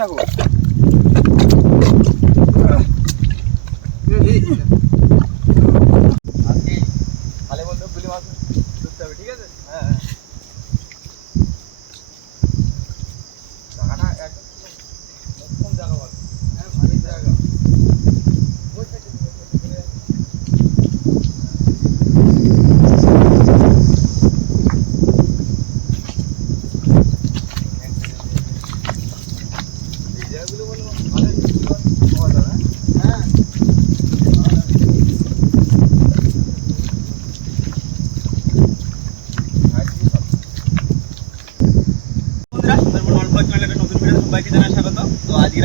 দেখো আজকে খালে বলতে গুলি মাছ ধরতে হবে, ঠিক আছে? হ্যাঁ জায়গাটা একদম মোক্ষম জায়গা বল। হ্যাঁ ভালো জায়গা।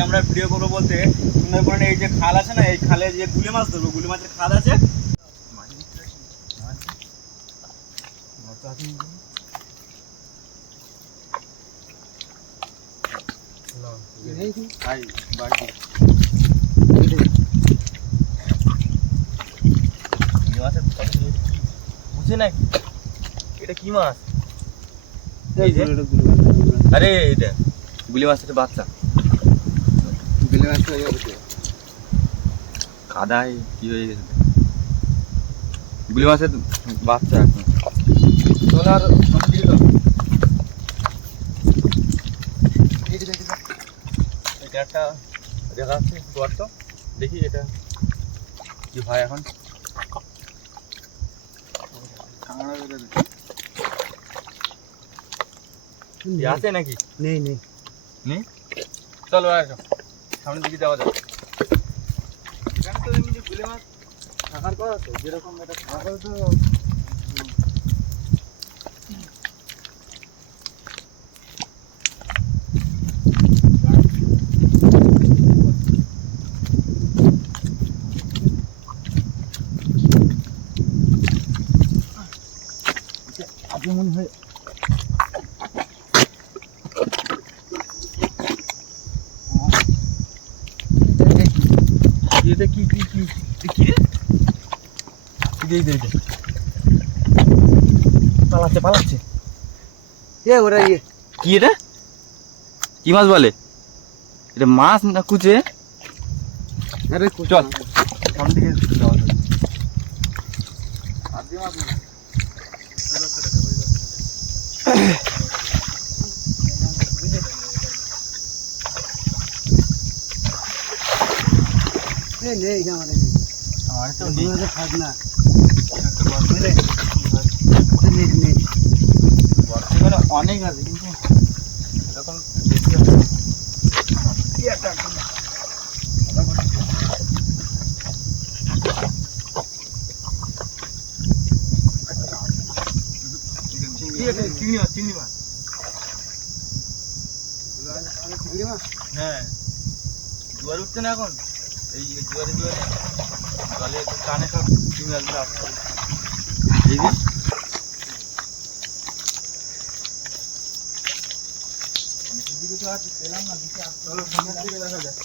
আমরা ভিডিও করবো বলতে সুন্দরবনে এই যে খাল আছে না, এই খালে যে গুলি মাছ ধরবো, গুলি মাছের খাল আছে। বুঝছে না এটা কি মাছ? আরে এটা গুলি মাছের বাচ্চা। কাদায় কি হয়ে গেছে, গুলি মাছের বাচ্চা। এটা একটা দেখা যাচ্ছে গর্ত, দেখি এটা কি হয় এখন। আছে নাকি? নেই নেই নেই, চলো আসো সামনের দিকে যাওয়া যাবে। এখানে তো এমনি গুলি মাছ থাকার কথা তো, যেরকম এটা থাকার তো আগে মনে হয় এটা কি কি কি কি রে, পালাচ্ছে পালাচ্ছে। এ ওরা ইয়ে কি এটা কি মাছ বলে? এটা মাছ না কুচে? আরে চল সামনের দিকে যাওয়া যাবে। নেই আমাদের আমার তো থাক না বর্তমানে অনেক আছে, কিন্তু এরকম বেশি আছে। চিংড়ি মাছ, চিংড়ি মাছ। হ্যাঁ জোয়ার উঠছে না এখন, এই জোয়ারে জোয়ারে জলে টানে সব চিংড়ি মাছগুলো আসে। এই যে দিকে তো আর পেলাম না, দিকে আসতে হলো, সামনের দিকে দেখা যায়।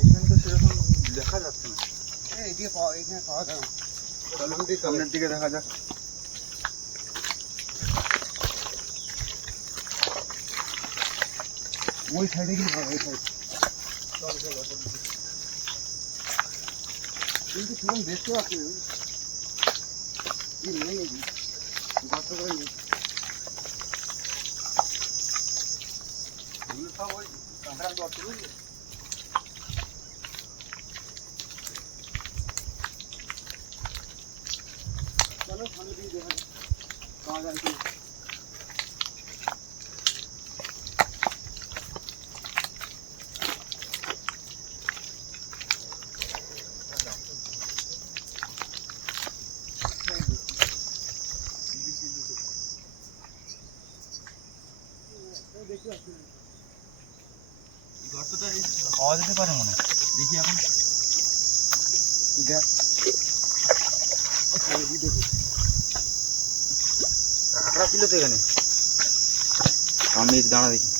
এখানে তো সেরকম দেখা যাচ্ছে না। এখানে পাওয়া যাবে সামনের দিকে দেখা যাক। ওই সাইডে গিয়ে ওই সাইড কিন্তু সেরকম দেখতে পাচ্ছি না। নেই গর্ত করে নেই, সব ওই কাঁকড়ার গর্ত, বুঝলি? চলো সামনে দিকে দেখা যাক পাওয়া যায় কি। গর্তটা পাওয়া যেতে পারে মনে হয়, দেখি এখন। দেখ কাঁকড়া ছিল তো এখানে, আমি দাঁড়া দেখি।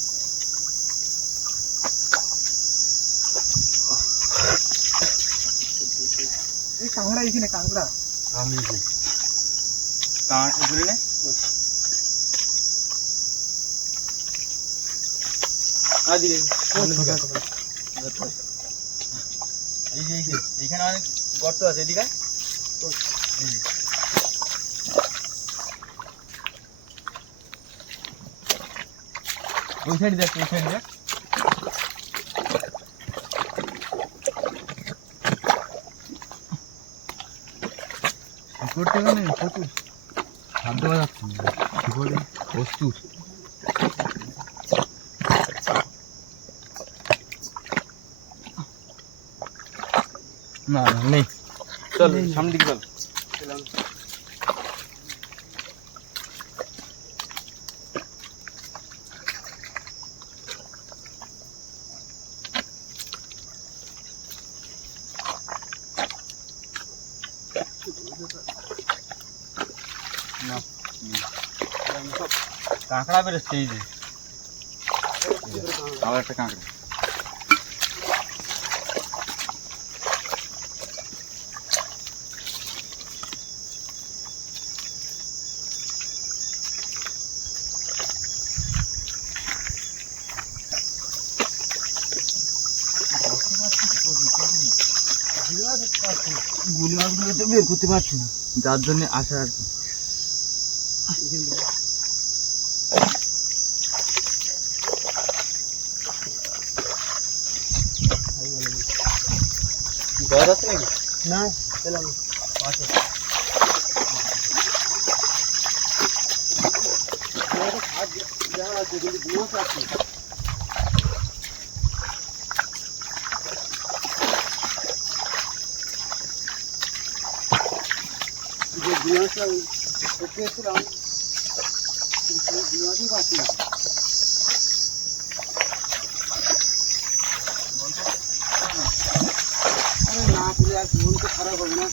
এই কাঁকড়া এখানে, কাঁকড়া আমি ধরে নে এইখানে অনেক গর্ত আছে এদিকে ওই সাইড দেখ ওই সাইড দেখ শিকড়টা কেন প্রচুর হাত দেওয়া যাচ্ছে শিকড়ে প্রচুর না নেই চল সামনের দিকে চল কাঁকড়া বেরোচ্ছে এই যে আবার একটা কাঁকড়া গুলি মাছগুলো তো বের করতে পারছি না যার জন্য আসা আর কি জ্বর আছে নাকি না পেলাম আছে যারা আছে কিন্তু গুলো আছে যে গুলোটা ওকেছিলাম কিন্তু গুলোই বাকি না আরে না পুরো আর মন তো খারাপ হবে না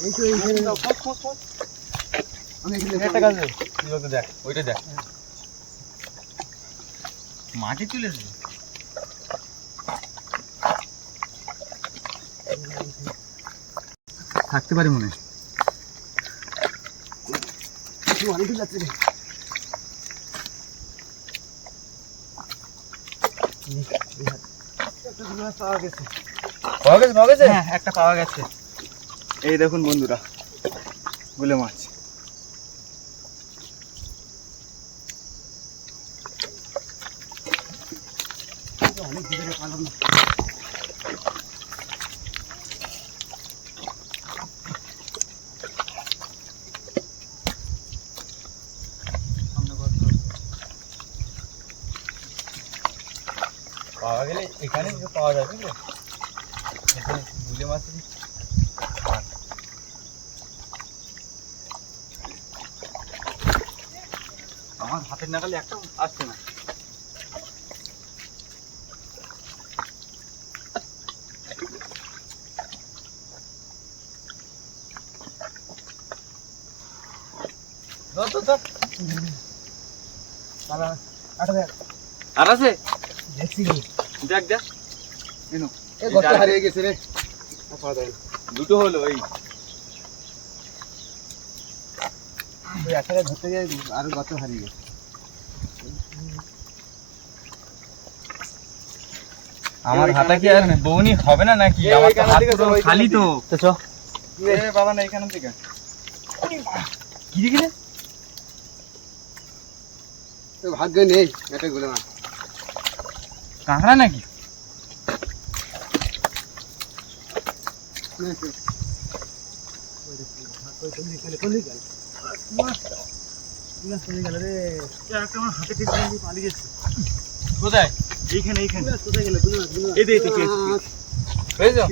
এই তো এইখানে আমি এখানে একটা গাছ দেখ ওইটা দেখ মাটি তুলেছে থাকতে পারি মনে হয় অনেক যাচ্ছে রে একটা গুলো পাওয়া গেছে পাওয়া গেছে হ্যাঁ একটা পাওয়া গেছে এই দেখুন বন্ধুরা গুলে মাছ অনেক ভিতরে পালাম না পাওয়া গেলে এখানে পাওয়া যাবে তো এখানে গুলে মাছ আমার হাতের নাগালে একটা আসছে না আর আছে দেখছি দেখ দেখ এনো এই গর্ত হারিয়ে গেছে রে পাওয়া যায় দুটো হলো এই একটা ধরতে গিয়ে আর গর্ত হারিয়ে গেছে আমার হাতে কি আর বউনি হবে না নাকি আমার তো হাত পুরো খালি তো তো চ এ বাবা না এখান থেকে কি রে তো ভাগ্য নেই এটা গুলো না কাঁকড়া নাকি কোথায় এইখানে এইখানে এই দে পেয়েছো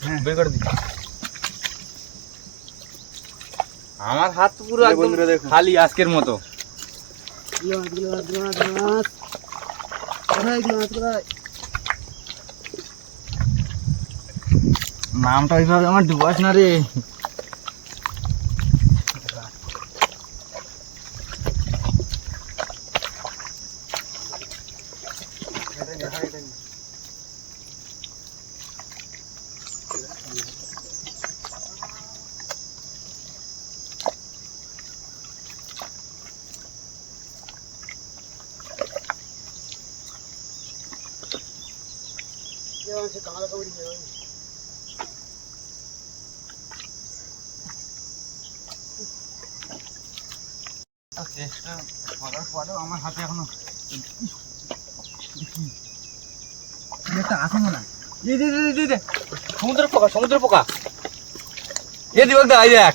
হ্যাঁ বের করে দি আমার হাত তো পুরো একদম খালি আজকের মতো নামটা ওইভাবে আমার ডুবাস না রে কাঁকড়া কামড়ি খেয়ে চেষ্টা করার পরেও আমার হাতে এখনো একটা আছে মনে হয়। সমুদ্রের পোকা, সমুদ্রের পোকা। এ দিবক দা, এই দেখ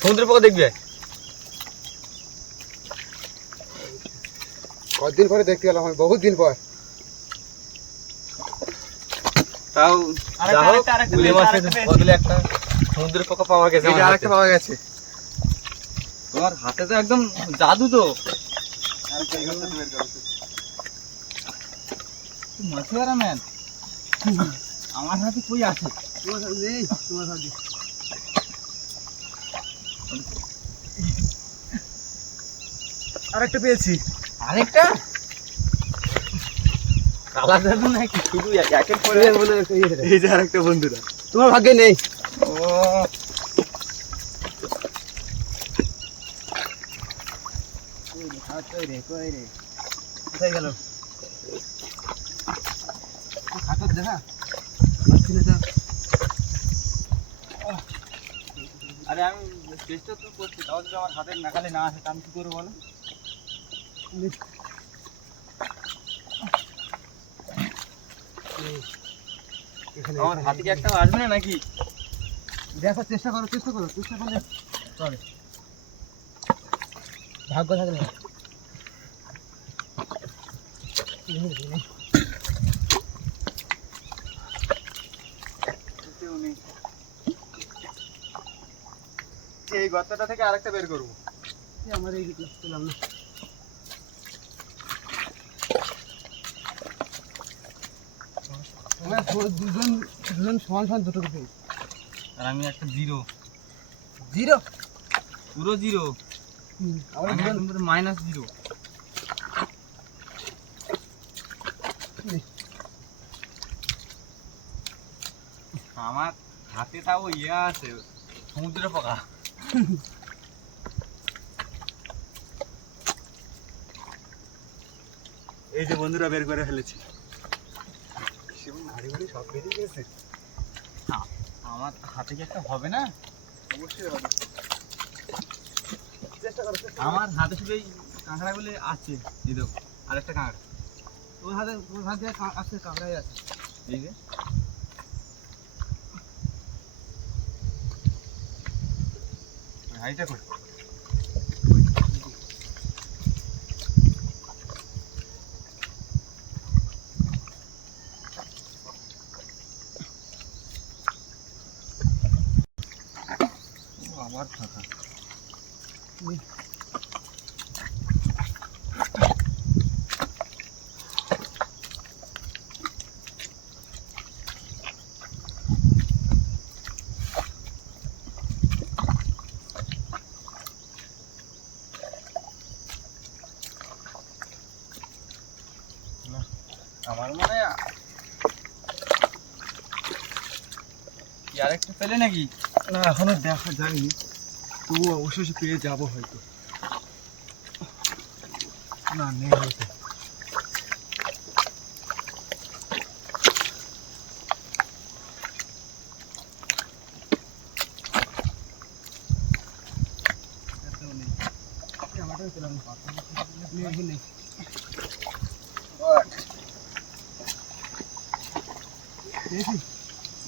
সমুদ্রের পোকা দেখবে। কতদিন পরে দেখতে পেলাম আমি, বহুত দিন পর। তাও যা হোক, গুলি মাছের বদলে একটা সমুদ্রের পোকা পাওয়া গেছে। আরেকটা পাওয়া গেছে। তোমার হাতে তো একদম জাদু তো। মাছুয়ারা ম্যান, আমার হাতে কই আছে? আরেকটা পেয়েছি। আরেকটা কালা জাদু নাকি? শুধু একের পরে এই যে আরেকটা বন্ধুরা, তোমার ভাগ্যে নেই। ও কোথায় গেল? আরে আমি চেষ্টা তো করছি, তাও যদি আমার হাতের নাগালে না আসে, তা আমি কি করবো বলো? আমার হাতে কি একটা আসবে না নাকি? দেখার চেষ্টা করো, চেষ্টা করো, চেষ্টা করলে চলে। ভাগ্য থাকলে এই গর্তটা থেকে আরেকটা বের করবো। আমার এই পেলাম না। দুজন দুজন সমান সমান দুটো পেয়েছি। আর আমি একটা জিরো, জিরো, পুরো জিরো। আমরা আমি দুজন একদম পুরো মাইনাস জিরো। আমার হাতে তাও ইয়ে আছে, সমুদ্রের পোকা। এই যে বন্ধুরা বের করে ফেলেছি। ভারী ভারী সব বেরিয়ে গেছে। আমার হাতে কি একটা হবে না? অবশ্যই হবে। চেষ্টা করো, চেষ্টা করো। আমার হাতে শুধু এই কাঁকড়াগুলো আছে। এই দেখো আরেকটা কাঁকড়া, তোর হাতে আছে, কাঁকড়াই আছে। এই যে হাইটা কই? আমার ফাঁকা। আমার মনে হয় কি আরেকটা পেলে নাকি? না, এখনো দেখা যায়নি, তবু অবশ্যই পেয়ে যাবো হয়তো। না, নেই হয়তো।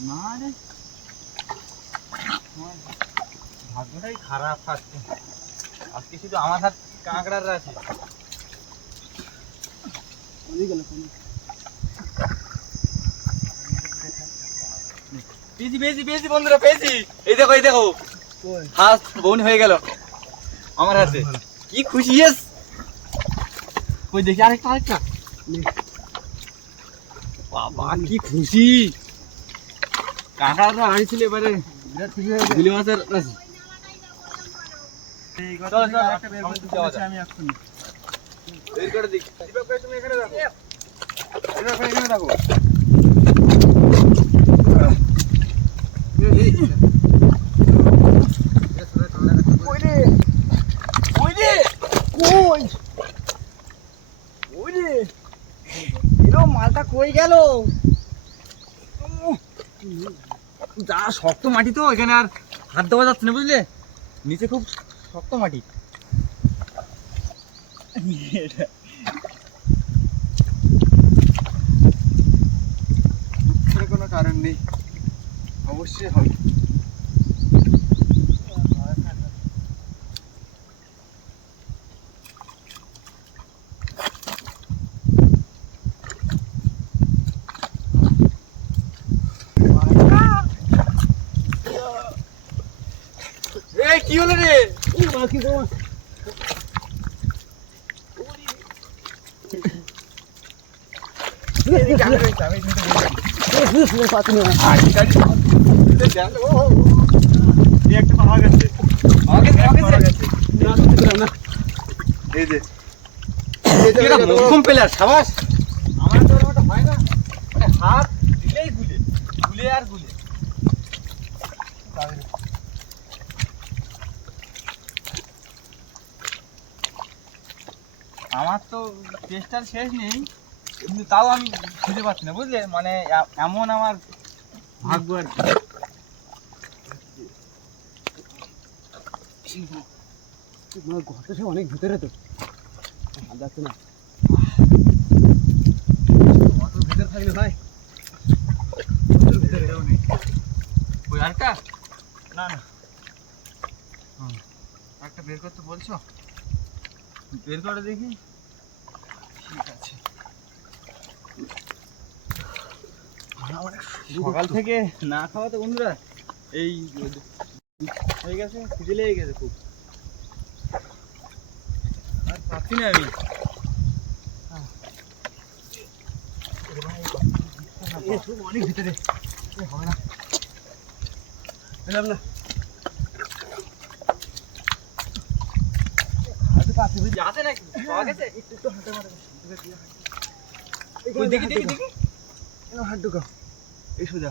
না রে, আমার ভাগ্যটাই খারাপ থাকছে আজকে। শুধু আমার হাত কাঁকড়ার আছে। পেয়েছি পেয়েছি পেয়েছি বন্ধুরা, পেয়েছি। এই দেখো, এই দেখো, হাত বউনি হয়ে গেল আমার হাতে। কি খুশি! ইয়েস। ওই দেখি আরেকটা, আরেকটা। বাবা কি খুশি! কাঁকড়াটা আনিছিল এবারে বিলি মাছের আছে। চলো চলো আমি এক্ষুনি বের করে দিই। দীপক ভাই, তুমি এখানে রাখো। দীপক ভাই, এখানে রাখো। মালটা কই গেল? যা শক্ত মাটি তো এখানে আর হাত দেওয়া যাচ্ছে না বুঝলে, নিচে খুব শক্ত মাটি। কোনো কারণ নেই, অবশ্যই হবে। কি হলো রে? কি তোমার এই যে প্লেয়ার সাবাস। আমার তো ওটা হয় না, মানে হাত দিলেই গুলে গুলে আর গুলে। আমার তো চেষ্টার শেষ নেই, কিন্তু তাও আমি খুঁজে পাচ্ছি না বুঝলে, মানে এমন আমার ভাগ্য আর কি। ঘরটা সে অনেক ভিতরে তো ভালো লাগছে না। অত ভিতরে থাকলে ভাই ভিতরে নেই। ওই আরটা না না একটা বের করতে বলছো? বের করে দেখি। ঠিক আছে। সকাল থেকে না খাওয়া তো বন্ধুরা এই হয়ে গেছে, খিদে লেগে গেছে খুব, আর পাচ্ছি না আমি। অনেক ভিতরে হবে না, পেলাম না। আছে নাকি পাওয়া গেছে? একটু হাঁটে মারে দেখি দেখি দেখি হাত ঢুকাও, এই সোজা।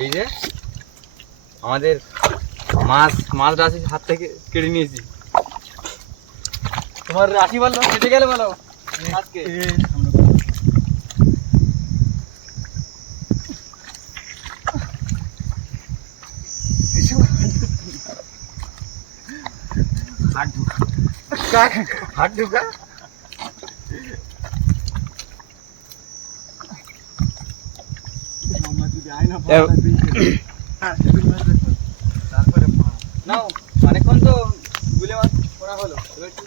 এই যে আমাদের মাছ রাশি হাত থেকে কেড়ে নিয়েছি। তোমার রাশি বললো কেটে গেলে বলো আজকে। হাত ঢুকা নাও, অনেকক্ষণ তো গুলে মাছ করা হলো, এবার একটু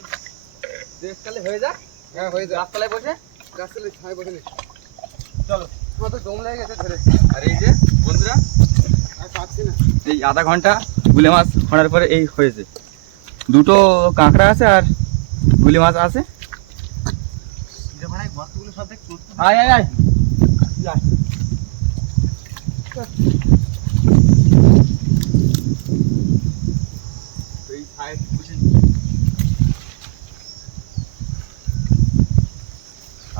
দেশকালে হয়ে যাক। হ্যাঁ হয়ে যায়, গাছতলায় বসে গাছতলে ছায় বসে নে। চলো। আমার তো দম লেগে গেছে ধরে, আর এই যে বন্ধুরা আর পাচ্ছি না। এই আধা ঘন্টা গুলে মাছ খোঁড়ার পরে এই হয়েছে, দুটো কাঁকড়া আছে আর গুলি মাছ আছে। গর্তগুলো সব দেখ, আয় আয় আয় এই সাইড বসে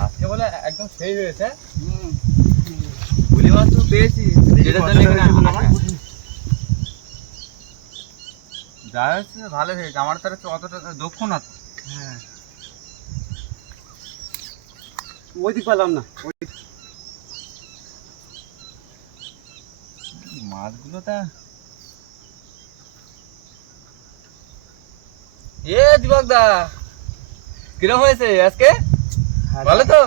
আজকে বলে একদম সেই হয়েছে। গুলি মাছ তো পেয়েছি, যেটার জন্য এখানে যা হচ্ছে ভালো হয়েছে। আমার তার অতটা দক্ষ না তো। হ্যাঁ ওই দিক পেলাম না, মাছগুলো তা দিবক দা কিরম হয়েছে আজকে? ভালো তো?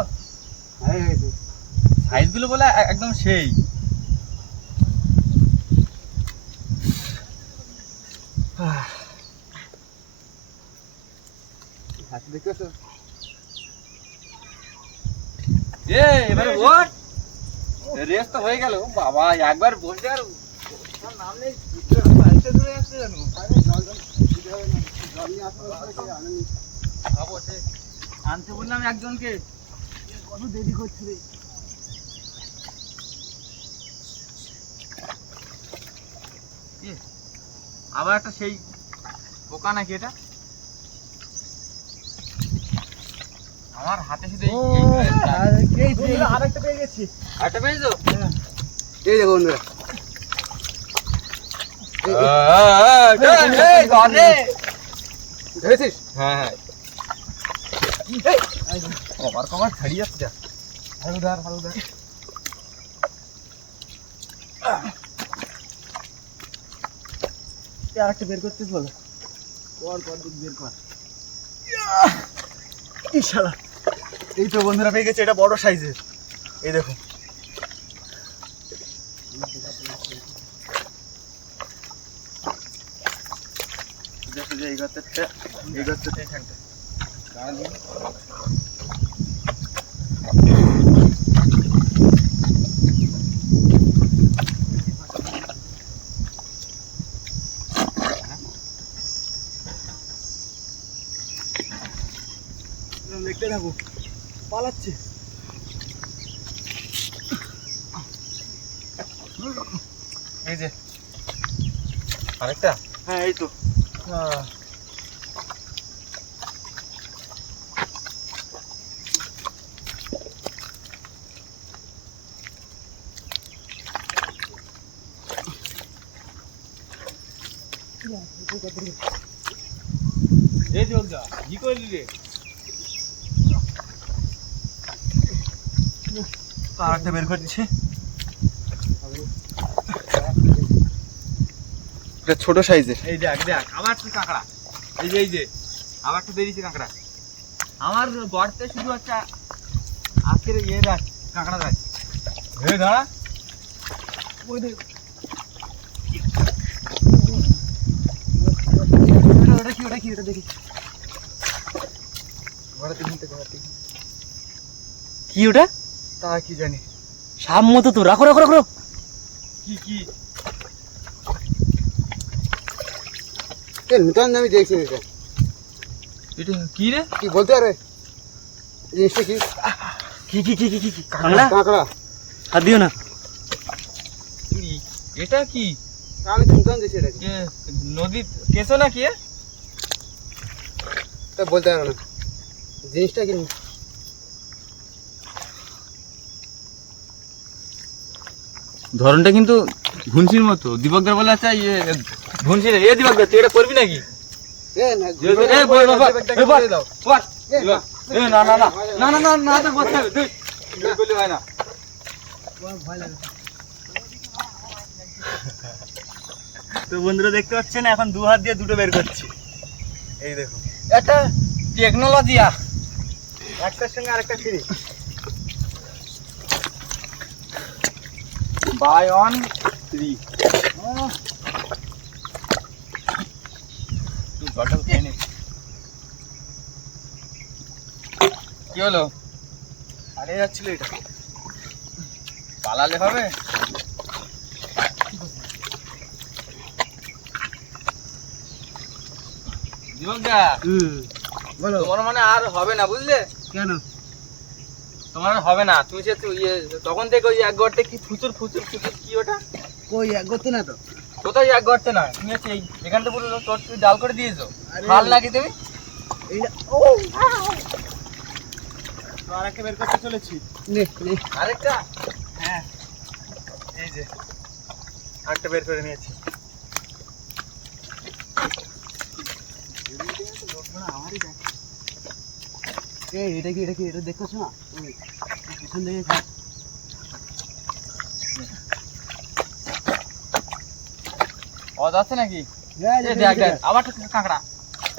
সাইজ গুলো বলে একদম সেই। দেখতেছো এবারে ওঠ, রেস তো হয়ে গেল বাবা, একবার বসে আর নাম নেই। আনতে বললাম একজনকে, কত দেরি করছে রে। আবার একটা সেই পোকা নাকি এটা? আমার হাতে শুধু আরেকটা পেয়ে গেছি। আরেকটা পেয়েছো? এই দেখো বন্ধুরা, ধরেছিস? হ্যাঁ হ্যাঁ কভার কভার ছাড়িয়ে যাচ্ছে যা হালুদার হালুদার আর একটা বের করছিস বলো কর কর দিক বের কর ইশালা এই তো বন্ধুরা পেয়ে গেছে এটা বড় সাইজের এই দেখো দেখো যে এই গর্তটা এখানটা দেখতে থাকো পালাচ্ছে এই যে আরেকটা হ্যাঁ এই তো এই জলদা কি করলি রে আরেকটা বের করছে এটা ছোট সাইজের এই দেখ দেখ আবার তো কাঁকড়া এই যে আবার তো বেরিয়েছে কাঁকড়া আমার গর্তে শুধু হচ্ছে আজকের ইয়ে দেখ কাঁকড়া দেখ হে দাঁড়া ওই দেখ ওটা কি ওটা দেখি কি ওটা তা কি জানি সাপ মতো তো রাখো রাখো রাখো কি নতুন আমি দেখছি এটা এটা কি রে কি বলতে আরে জিনিসটা কি কাঁকড়া কাঁকড়া হাত দিও না এটা কি আমি নতুন দেখছি এটা নদীর কেঁচো না কি তা বলতে পারো না জিনিসটা কি ধরনটা কিন্তু ভুনসির মতো দীপকদার বলে আচ্ছা ইয়ে ভুনসি রে দীপকদার তুই এটা করবি নাকি তো বন্ধুরা দেখতে পাচ্ছেন এখন দু হাত দিয়ে দুটো বের করছি এই দেখো একটা টেকনোলজি একটার সঙ্গে আরেকটা ফ্রি বাই অন 3 কি হলো হারিয়ে যাচ্ছিল এটা পালালে হবে দীপকদা বলো তোমার মানে আর হবে না বুঝলে কেন তোমার আর হবে না তুমি যে তখন থেকে ওই এক গর্তে কি ফুচুর কি ওটা কই এক করতে না তো কোথায় এক গর্তে না তুমি হচ্ছে এখানটা পুরো তোর ডাল করে দিয়েছো খাল নাকি তুমি এইটা ও তো আরেকটা বের করতে চলেছি নে আরেকটা হ্যাঁ এই যে আরেকটা বের করে নিয়েছি এটা কি এটা দেখছ না পিছন দিকে যাচ্ছে নাকি দেখ দেখ আবার কাঁকড়া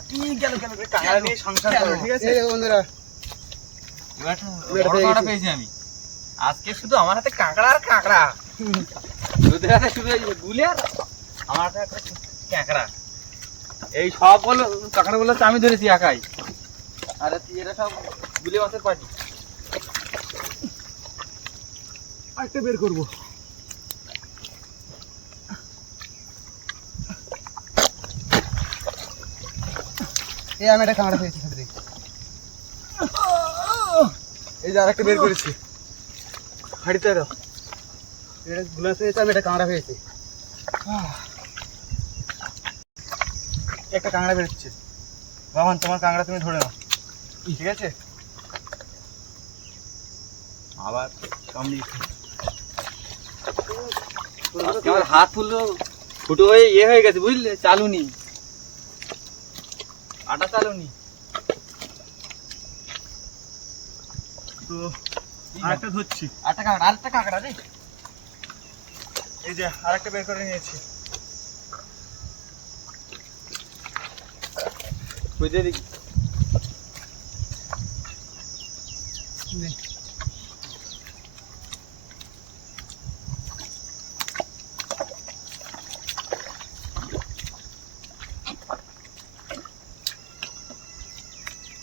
কি গেল কাঁকড়া নিয়ে সংসার করো ঠিক আছে এই বন্ধুরা বড় কাঁকড়া পেয়েছি আমি আজকে শুধু আমার হাতে কাঁকড়া আর কাঁকড়া তোদের হাতে শুধু গুলি আর আমার হাতে একটা কাঁকড়া এই সব বলো কাঁকড়া গুলো আমি ধরেছি একাই আর এরা সব গুলি মাছের পাটি আরেকটা বের করবো এই আমি একটা কাঁকড়া পেয়েছি এই যে আরেকটা বের করেছি হাড়িতে দাও এটা গ্লাস পেয়েছি আমি একটা কাঁকড়া পেয়েছি একটা কাঁকড়া বেরোচ্ছে বাবান তোমার কাঁকড়া তুমি ধরে নাও ঠিক আছে আবার কামড়ি আমার হাত ফুললো ফুটো হয়ে ইয়ে হয়ে গেছে বুঝলে, চালুনি, আটা চালুনি। তো আরেকটা ধরছি, আরেকটা কাঁকড়া রে। এই যে আরেকটা বের করে নিয়েছি। বুঝে দেখি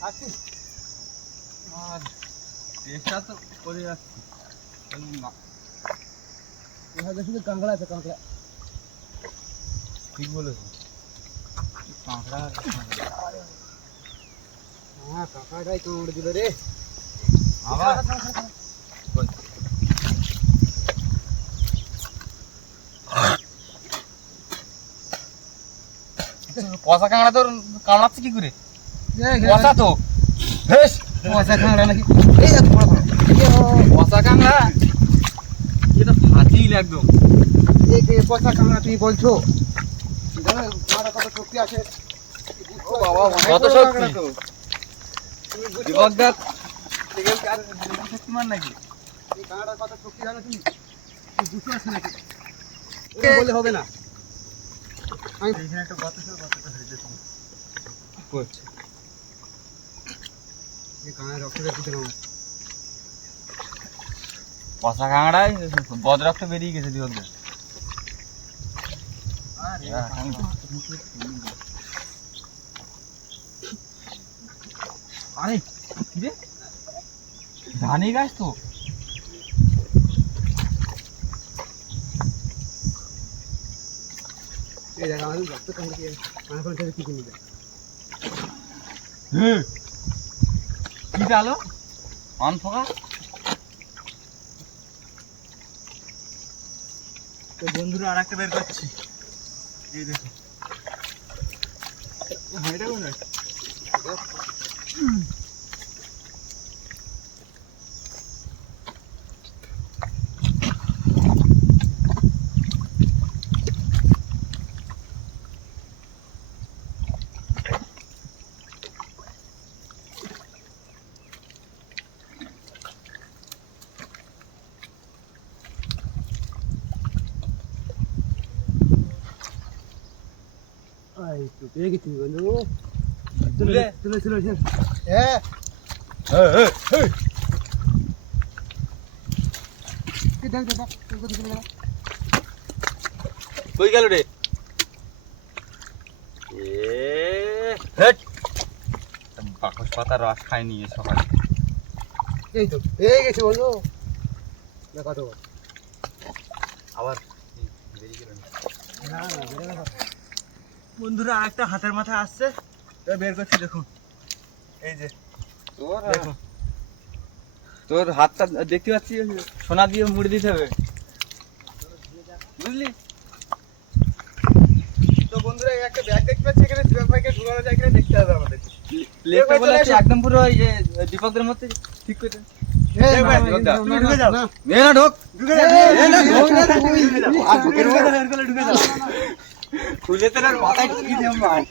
আছে আর চেষ্টা তো করে যাচ্ছি। এখানে শুধু কাঁকড়া আছে, কাঁকড়া। ঠিক বলেছো, কাঁকড়া হ্যাঁ, কাঁকড়াটাই কামড়ে দিল রে। আবার পচা কাঁকড়া তোর কামড়াচ্ছে কি করে? পচা তো, বেশ, পয়সা কাঁকড়া নাকি? এই এত বড় বড়। পচা কাঁকড়া, এটা ফাটিল একদম। এই যে পয়সা কাঁকড়া তুমি বলছো, জানো কাঁকড়া কত শক্তি আছে? ও বাবা, কত বড় শক্তি! কাঁকড়া তো। তুমি বুঝতে দীপক দা থেকে কি আর শক্তিমান নাকি? এই কাঁকড়ার কত শক্তি জানো তুমি? তুমি বুঝতে পারছো নাকি? এটা বললে হবে না। এইখানে একটা গর্ত ছিল, গর্তটা হয়েছে। করছে এই কাঁকড়া রক্ত বেরোতে না। পচা কাঁকড়ায় বদরক্ত বেরিয়ে গেছে দীপক দা। আরে কি রে, ধানি গাছ তো। এই জায়গা আমি রক্ত কামড়ে দিয়ে কাঁকড়া থেকে কি কিনে যায়। কি চালো অন ফোকা? তো বন্ধুরা আরেকটা বের করছি, এই দেখো। হাইটা কোথায়? এই তো পেয়ে গেছি বন্ধু। তুলে? তুলে তুলে তুলে। হ্যাঁ, তুই দেখ দেখ দেখ, তুই কোথায় চলে গেল? কই গেল রে? এ হেট, বাকস পাতা রস খাই নিয়ে সকালে। এই তো পেয়ে গেছি বন্ধু। দেখ কত বড়। আবার বেরিয়ে গেল না। না না, বেরো না। বন্ধুরা আরেকটা হাতের মাথায় আসছে, এবার বের করছি, দেখুন। এই যে দেখো, তোর হাতটা দেখতে পাচ্ছি, সোনা দিয়ে মুড়ে দিতে হবে, বুঝলি? তো বন্ধুরা এই একটা ব্যাগ দেখতে পাচ্ছি, এখানে দীপক ভাইকে ঢুকানো যায় কিনা দেখতে হবে আমাদের। লেপটা বলে চলে আছে এসো। একদম পুরো ওই যে দীপকদের মধ্যে ঠিক করে দে। এই দেখ ভাই, না, ঢোক দাও। না, তুমি না, ঢুকে যাও। না। নে না ঢোক, ঢুকে যাও, এই না, ঢুকে যাও, ঢুকে যাও, ঢুকে যাও, আর ঢুকে ঢুকে যাও, যাও। ঢুকে যাও। খুলে তোর আর মাথায় ঢুকিয়ে দিও মার।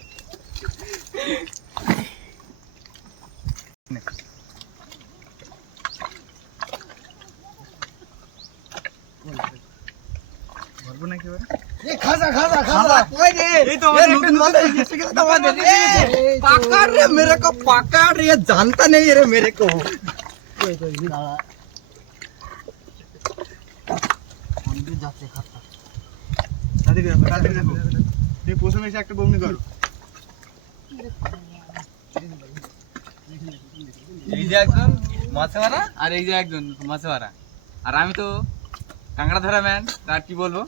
বলবো নাকি এবার? এই খাজা খাজা খাজা। ওই রে, এই তো আমাদের নতুন একটা মাথায় নতুন- এসে গেছে তো আমাদের। এই তো। पकड़ रे मेरे को, पकड़ रे, जानता नहीं रे मेरे को। এই তো, এই না। তাড়াতাড়ি দেখো, তাড়াতাড়ি দেখো। তুমি প্রথমে এসে একটা বমি করো। এই যে একজন মাছওয়ালা আর এই যে একজন মাছওয়ালা, আর আমি তো কাঁকড়া ধরা ম্যান, তার কি বলবো।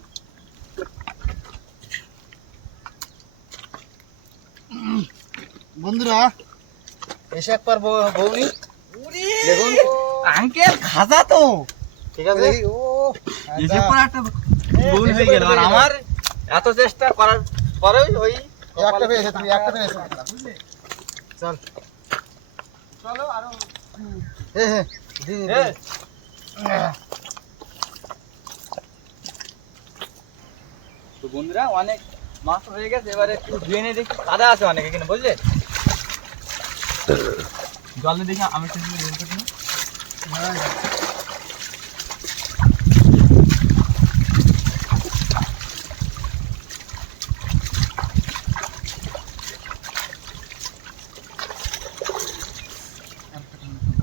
বন্ধুরা এসে একবার বৌনি দেখুন আঙ্কেল খাজা তো, ঠিক আছে। ও এসে পর একটা বউন হয়ে গেল, আর আমার এত চেষ্টা করার পরেই ওই একটা পেয়েছে, তুমি একটা পেয়েছো। চল চলো আরো হ্যাঁ হ্যাঁ এ, তো বন্ধুরা অনেক মাছ হয়ে গেছে, এবারে একটু ধুয়ে নিয়ে দেখি, কাদা আছে অনেক এখানে বুঝলে। জলে দেখি আমি একটু বের করে দিই।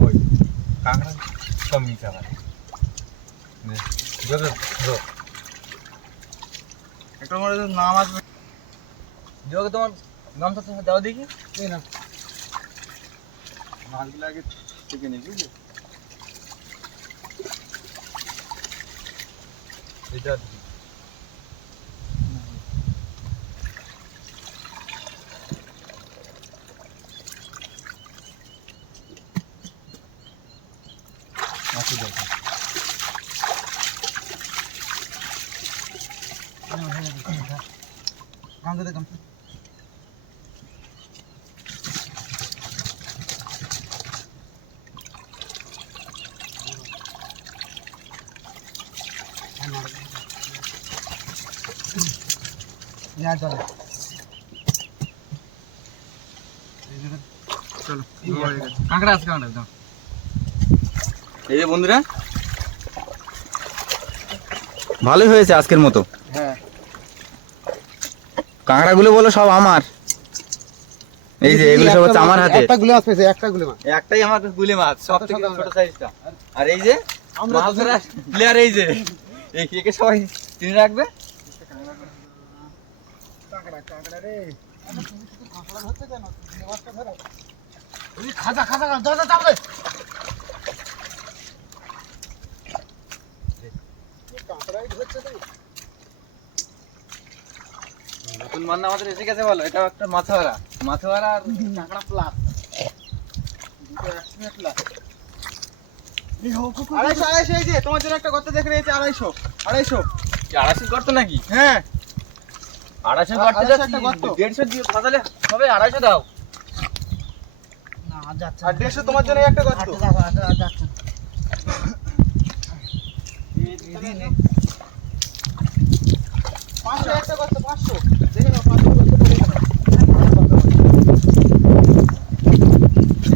ওই কাঁকড়া কম নিতে হবে। একটা মনে হয় নাম আসবে। যোগে তোমার গামছা তো দাও দেখি। এই না মাছগুলো আগে থেকে নিই বুঝলি। এটা মাছ দাও। গামছা দে গামছা। নিয়ে চলে চলো কাঁকড়া আছে, কাঁকড়া দাও। এই যে বন্ধুরা ভালোই হয়েছে আজকের মতো। হ্যাঁ কাঁকড়াগুলো বলো সব আমার। এই যে এগুলো সব হচ্ছে আমার হাতে। একটা গুলে মাছ পেয়েছে, একটা গুলে মাছ। একটাই আমার গুলি মাছ, সব থেকে ছোট সাইজটা। আর এই যে আমরা মাছ ধরা প্লেয়ার, এই যে এই কে সবাই চিনে রাখবে। কাঁকড়া রে, তুমি শুধু কাঁকড়া ধরতে কেন? তুমি মাছটা ধরো। তুমি খাজা খাজা দাও দাও দাও। কাঁকড়াই ধরছে তুমি। নতুন মান্না আমাদের এসে গেছে বলো, এটা একটা মাছওয়ারা। মাছওয়ারা আর কাঁকড়া প্লাস দুটো একসঙ্গে প্লাস। 250 250 এই যে তোমার জন্য একটা গর্ত দেখে রয়েছে 250 250। কি 250 গর্ত নাকি? হ্যাঁ 250 গর্ত 250 একটা গর্ত। 150 দিয়ে ফাসালে হবে, 250 দাও। না যাচ্ছে আর 150 তোমার জন্য একটা গর্ত। যাচ্ছে 500 একটা গর্ত 500 দেখে নাও 500 গর্ত পড়ে গেল।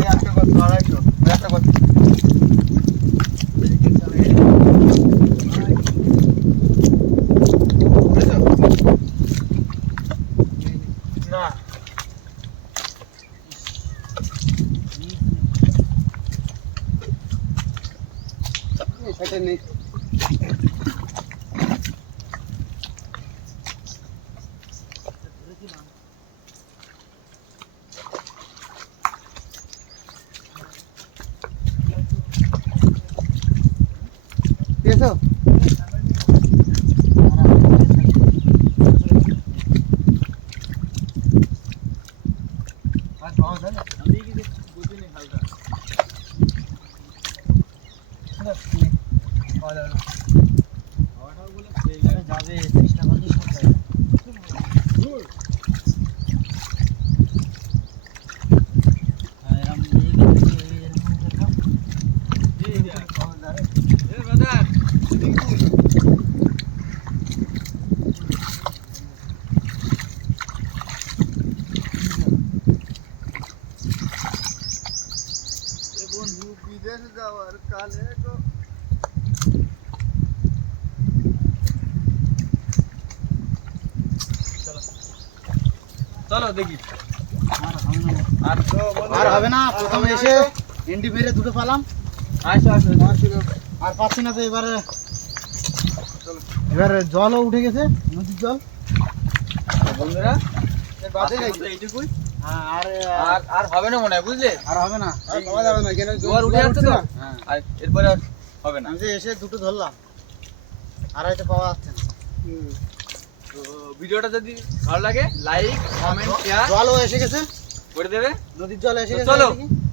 এই একটা গর্ত 250 একটা গর্ত। বুঝেছো? না সেটা নেই। পেয়েছো? আর পাওয়া যায় না, আমি কি বুঝি নি হালকা। পাওয়া যাবে না। হাওয়াটাও বলে এই যাবে, চেষ্টা করলে সব যাবে। এই যা পাওয়া যায়। এ বাদার বন্ধু বিদেশ যাওয়ার কালে গো। চলো দেখি। আর তো আর হবে না, প্রথমে এসে এন্ডি মেরে দুটো পালাম, আসো আসো। আর পাচ্ছি না তো এবারে। এবারে জলও উঠে গেছে, নদীর জল। বন্ধুরা বাদে আজকের নাকি? মতো এইটুকুই। হ্যাঁ, আর আর আর হবে না মনে হয়, বুঝলে? আর হবে না। আর পাওয়া যাবে না কেন জোয়ার উঠে যাচ্ছে তো, হ্যাঁ, আর এরপরে আর হবে না। আমি যে এসে দুটো ধরলাম, আর হয়তো পাওয়া যাচ্ছে না। তো ভিডিওটা যদি ভালো লাগে লাইক কমেন্ট শেয়ার জলও এসে গেছে, করে দেবে। নদীর জল এসে তো গেছে। চলো। এদিকে।